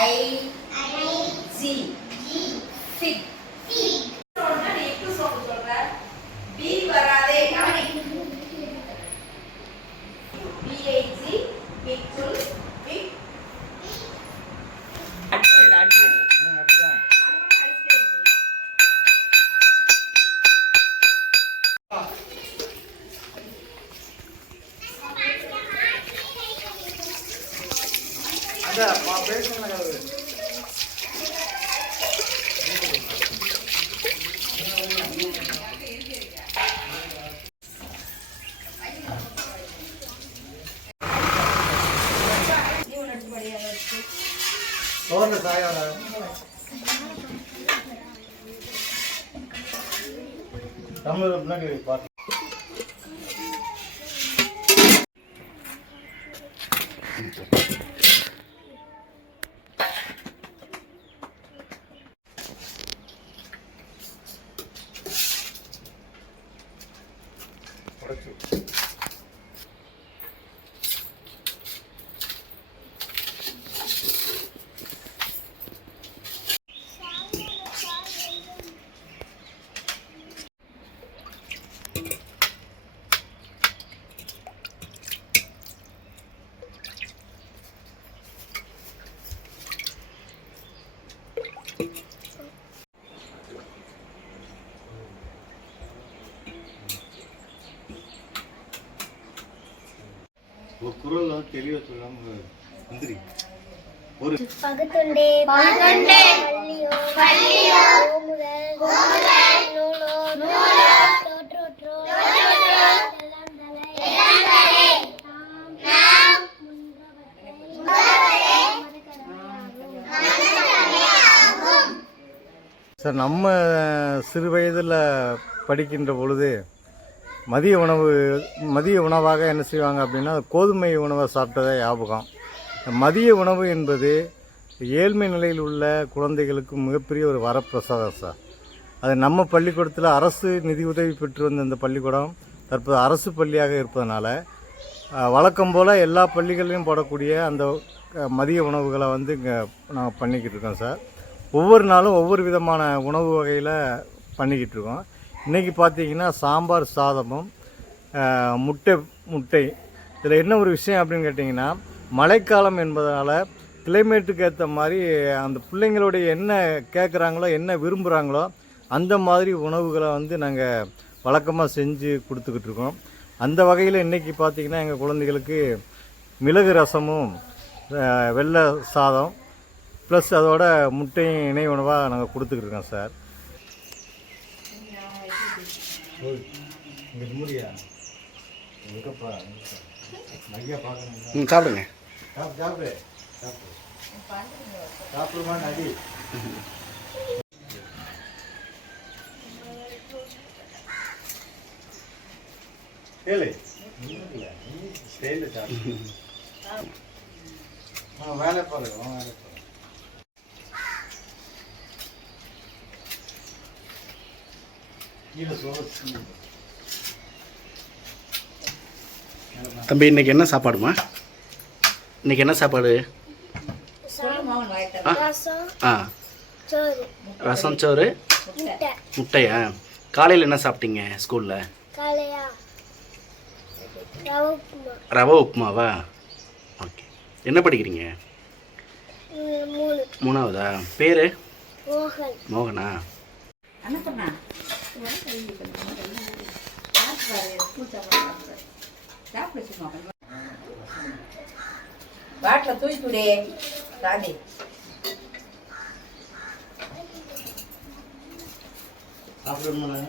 は。சோர்ல சாயோட தமிழ் பின்னாடி பாட்டு ஒரு குரல் தெளிவாக சொல்லாம எந்திரி ஒரு பகுத்துண்டே பகுத்துண்டே பள்ளியோ பள்ளியோ சார் நம்ம சிறு வயதில் படிக்கின்ற பொழுது மதிய உணவு மதிய உணவாக என்ன செய்வாங்க அப்படின்னா கோதுமை உணவை சாப்பிட்டதை ஞாபகம். மதிய உணவு என்பது ஏழ்மை நிலையில் உள்ள குழந்தைகளுக்கு மிகப்பெரிய ஒரு வரப்பிரசாதம் சார். அது நம்ம பள்ளிக்கூடத்தில் அரசு நிதி உதவி பெற்று வந்த இந்த பள்ளிக்கூடம் தற்போது அரசு பள்ளியாக இருப்பதனால வழக்கம் போல் எல்லா பள்ளிகளிலும் போடக்கூடிய அந்த மதிய உணவுகளை வந்து இங்கே நாங்கள் பண்ணிக்கிட்டு இருக்கோம் சார். ஒவ்வொரு நாளும் ஒவ்வொரு விதமான உணவு வகையில் பண்ணிக்கிட்டு இருக்கோம். இன்றைக்கி பார்த்தீங்கன்னா சாம்பார் சாதமும் முட்டை முட்டை. இதில் என்ன ஒரு விஷயம் அப்படின்னு கேட்டிங்கன்னா மழைக்காலம் என்பதனால் கிளைமேட்டுக்கு ஏற்ற மாதிரி அந்த பிள்ளைங்களுடைய என்ன கேட்குறாங்களோ என்ன விரும்புகிறாங்களோ அந்த மாதிரி உணவுகளை வந்து நாங்கள் வழக்கமாக செஞ்சு கொடுத்துக்கிட்டு இருக்கோம். அந்த வகையில் இன்றைக்கி பார்த்தீங்கன்னா எங்கள் குழந்தைகளுக்கு மிளகு ரசமும் வெள்ளை சாதம் ப்ளஸ் அதோட முட்டையும் இணை உணவாக நாங்கள் கொடுத்துக்கிட்டு இருக்கோம் சார் ம் சாப்பிடுங்க. கேளு வேலை பாரு அவன் வேலை பாரு கீழே சோறு தம்பி இன்னைக்கு என்ன சாப்பாடுமா இன்னைக்கு என்ன சாப்பாடு? ஆ. சோறு. ரசம் சோறு? முட்டை. முட்டையா? காலையில் என்ன சாப்பிட்டீங்க ஸ்கூலில்? காலையா? ரவை உப்புமா. ரவை உப்புமாவா? ஓகே. என்ன படிக்கிறீங்க? மூணாவதா? பேர்? மோகன்? बाटला तुझ पुढे राधे. आपलं म्हणा